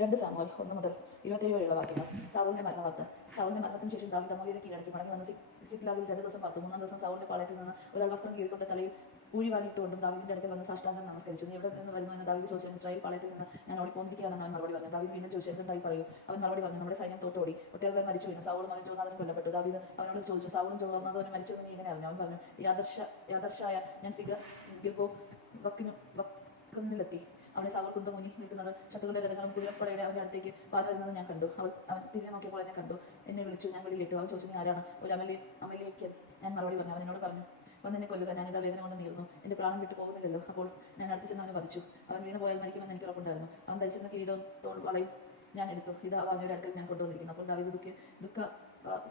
രണ്ട് സാമുകൾ ഒന്ന് മുതൽ ഇരുപത്തേഴ് വരെയുള്ള വാക്യങ്ങൾ. സൗളിന്റെ മരണവാർത്ത. സൗളിന്റെ മരണത്തിന് ശേഷം ദാവിദ് അമൂല്യനെ കീഴടക്കി മടങ്ങി വന്ന് സിക്ലാവിൽ രണ്ട് ദിവസം പാർത്തു. മൂന്നാം ദിവസം സൗളിന്റെ പാളയത്തിൽ നിന്ന് ഒരാൾ വസ്ത്രം കീഴ്ക്കൊണ്ട് തലയിൽ പൂഴി വാരിയിട്ടുകൊണ്ടും ദാവീദിന്റെ അടുത്ത് വന്ന് സാഷ്ടാംഗം നമസ്കരിച്ചു. നീ എവിടെ നിന്ന് വരുന്നു? എന്ന് ദാവീദ് ചോദിച്ചു. ഇസ്രായേൽ പാളയത്തിൽ നിന്ന് ഞാൻ ഓടിപ്പോന്നിരിക്കുകയാണെന്ന് അവൻ മറുപടി പറഞ്ഞു. ദാവീദ് വീണ്ടും ചോദിച്ചു എന്തായി പറയൂ. അവൻ മറുപടി പറഞ്ഞു നമ്മുടെ സൈന്യം തോട്ടോടി ഒട്ടേറെ മരിച്ചു വീണു. സൗളും മകൻ ജോനാഥനും കൊല്ലപ്പെട്ടു. ദാവീദ് അവനോട് ചോദിച്ചു സൗളും ജോനാഥനും മരിച്ചു എന്ന് നീ ഇങ്ങനെ അറിഞ്ഞു? അവൻ പറഞ്ഞു യാദർശ യാദർശായ ഞാൻ സിഗ ഗിൽഗോ വക്കിനു വക്കുന്നിലെത്തി അവനെ സാവർക്കുണ്ട് മുനി നിൽക്കുന്നത് ശത്രുക്കളുടെ രഥങ്ങളും കുതിരപ്പടയുടെ അവന്റെ അടുത്തേക്ക് പാൽ വരുന്നത് ഞാൻ കണ്ടു. അവൾ അവൻ തിരിഞ്ഞു നോക്കിയപ്പോൾ എന്നെ കണ്ടു. എന്നെ വിളിച്ചു ഞാൻ വെളിയിലിട്ടു അവൻ ചോദിച്ചു നീ ആരാണ്? ഒരു അമലി അമലേക്ക് ഞാൻ മറുപടി പറഞ്ഞു. അവൻ എന്നോട് പറഞ്ഞു വന്ന് എന്നെ കൊല്ലുക. ഞാൻ ഇതാ വേദന കൊണ്ട് നീർന്നു എന്റെ പ്രാണം വിട്ടു പോകുന്നില്ലല്ലോ. അപ്പോൾ ഞാൻ അടുത്ത് ചെന്ന് അവനെ വധിച്ചു. അവൻ വീണ് പോയാൽ മരിക്കുമെന്ന് എനിക്ക് ഉറപ്പുണ്ടായിരുന്നു. അവൻ ധരിച്ചിരുന്ന കിരീടവും തോൾ വളയും ഞാൻ എടുത്തു. ഇതാ അവനയുടെ അടുക്കൽ ഞാൻ കൊണ്ടുവന്നിരിക്കുന്നു. അപ്പോൾ ദാവീദ് ദുഃഖ ദുഃഖ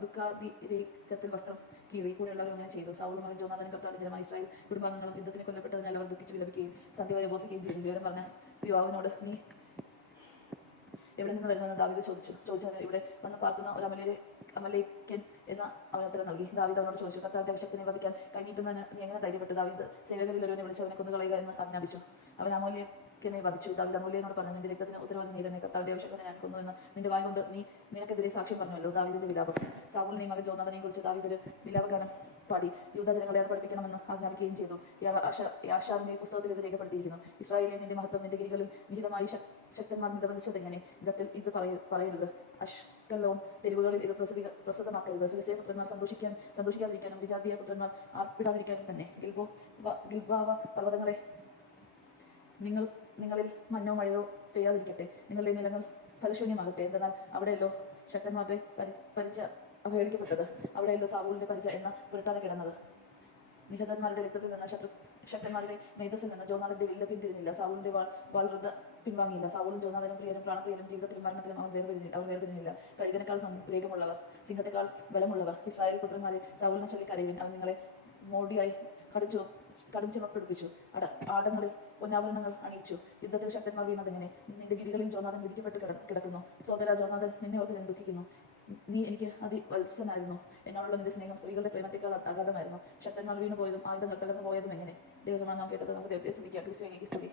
ദുഃഖാതിരേക്കത്തിൽ വസ്ത്രം കീറി കൂടെയുള്ളവർ അങ്ങനെ ചെയ്തു സൗൾ മകൻ ജോനാഥൻ കർത്താവിന്റെ ജനമായ ഇസ്രായേൽ കുടുംബാംഗങ്ങളും യുദ്ധത്തിന് കൊല്ലപ്പെട്ടതിനാൽ അവർ ദുഃഖിച്ച് വിലപിക്കുകയും സന്ധ്യവരെ ഉപസിക്കുകയും ചെയ്തു വിവരം പറഞ്ഞ യുവാവിനോട് നീ എവിടെ നിന്ന് വരുന്നതെന്ന് ദാവീദ് ചോദിച്ചു ചോദിച്ചതിന് ഇവിടെ വന്ന് പാർക്കുന്ന ഒരു അമലയിലെ അമലേക്കൻ എന്ന അവൻ നൽകി ദാവിദ് അവനോട് ചോദിച്ചു കർത്താവിന്റെ അഭിഷക്തിനെ വധിക്കാൻ കഴിഞ്ഞിട്ടുന്നതിന് നീ എങ്ങനെ ധൈര്യപ്പെട്ടു ദാവീദ് സേവകരിൽ ഒരുവനെ വിളിച്ച് അവനെ കൊന്നുകളയുക എന്ന് ആജ്ഞാപിച്ചു അവൻ അമൂല്യക്കനെ വധിച്ചു. ദാവീദ് അമൂല്യനോട് പറഞ്ഞു നിന്റെ രക്തത്തിന് ഉത്തരവാദി നീ തന്നെ കർത്താവിന്റെ അഭിഷക്തനെ ഞാൻ കൊന്നുവെന്ന് നിന്റെ വായ കൊണ്ട് നീ നിനക്കെതിരെ സാക്ഷ്യം പറഞ്ഞല്ലോ ദാവീദിന്റെ വിലാപം. സാവൂൽ നീ മകൻ ജോനാഥനെ കുറിച്ച് ദാവീദ് വിലാപഗാനം പാടി. യൂതജനങ്ങളെ ഏർപ്പെടുപ്പിക്കണമെന്ന് ആജ്ഞാപിക്കുകയും ചെയ്തു. ആശാറിനെ പുസ്തകത്തിൽ ഇത് രേഖപ്പെടുത്തിയിരിക്കുന്നു. ഇസ്രായേലിലെ നിന്റെ മഹത്വം നിന്റെ ഗിരികളിൽ വിഹിതമായി ശക്- ശക്തന്മാർ നിർബന്ധിച്ചത് എങ്ങനെ? ഇടത്തിൽ ഇത് പറയ- പറയരുത്. അഷ്കലോൺ തെരുവുകളിൽ ഇത് പ്രസിദ്ധീക പ്രസിദ്ധമാക്കരുത് ഫിലിസ്തീൻ പുത്രന്മാർ സന്തോഷിക്കാൻ സന്തോഷിക്കാതിരിക്കാനും വിജാതീയ പുത്രന്മാർ ആർപ്പിടാതിരിക്കാനും തന്നെ. ഗിൽബോ ഗിൽബാവ പർവതങ്ങളെ നിങ്ങൾ നിങ്ങളിൽ മഞ്ഞോ മഴയോ പെയ്യാതിരിക്കട്ടെ. നിങ്ങളുടെ നിലങ്ങൾ ഫലശൂന്യമാകട്ടെ എന്തെന്നാൽ അവിടെയല്ലോ ശക്തന്മാരുടെ പരി പരിച അവഹേളിക്കപ്പെട്ടത്. അവിടെയല്ലോ സാവൂളിന്റെ പരിച എന്ന പുരട്ടാതെ കിടന്നത്. നിഹതന്മാരുടെ രക്തത്തിൽ നിന്ന് ശത്രു ശക്തന്മാരുടെ മേധസ്സിൽ നിന്ന് ജോനാഥന്റെ വില്ല പിന്തിരിഞ്ഞില്ല. സാവൂളിന്റെ വാൾ വാൾവൃദ്ധ പിൻവാങ്ങിയില്ല. സാവൂളും ജോനാഥനും പ്രിയനും പ്രാണപ്രിയനും ജീവിതത്തിലും മരണത്തിലും അവൻ വേർപിരിഞ്ഞില്ല അവൻ വേർപിരിഞ്ഞില്ല. കഴുകനേക്കാൾ വേഗമുള്ളവർ സിംഹത്തെക്കാൾ ബലമുള്ളവർ. ഇസ്രായേൽ പുത്രന്മാരെ സാവൂളിനെ ചൊല്ലി കരയുവിൻ അവൻ നിങ്ങളെ മോടിയായി കടിച്ചു കടിച്ചു ചുമപ്പിടിപ്പിച്ചു അട ആടങ്ങളിൽ പൊന്നാഭരണങ്ങൾ അണിയിച്ചു. യുദ്ധത്തിൽ ശക്തന്മാർ വീണതെങ്ങനെ? നിന്റെ ഗിരികളിൽ ജോനാഥൻ വിധിക്കപ്പെട്ട് കിട- കിടക്കുന്നു. സോദര ജോനാഥൻ നിന്നെ ഓർത്ത് ഞാൻ ദുഃഖിക്കുന്നു? നീ എനിക്ക് അതിവത്സനായിരുന്നു. എന്നോടുള്ള നിന്റെ സ്നേഹം സ്ത്രീകളുടെ പ്രേമത്തെക്കാൾ അഗാധമായിരുന്നു. ശക്തന്മാർ വീണു പോയതും ആയുധങ്ങൾ തകർന്നു പോയതും എങ്ങനെ? ദൈവജമാണ് നാം കേട്ടത് നമുക്ക് ദൈവത്തെ സ്തുതിക്കാം. ക്രിസ്തു സ്തുതി.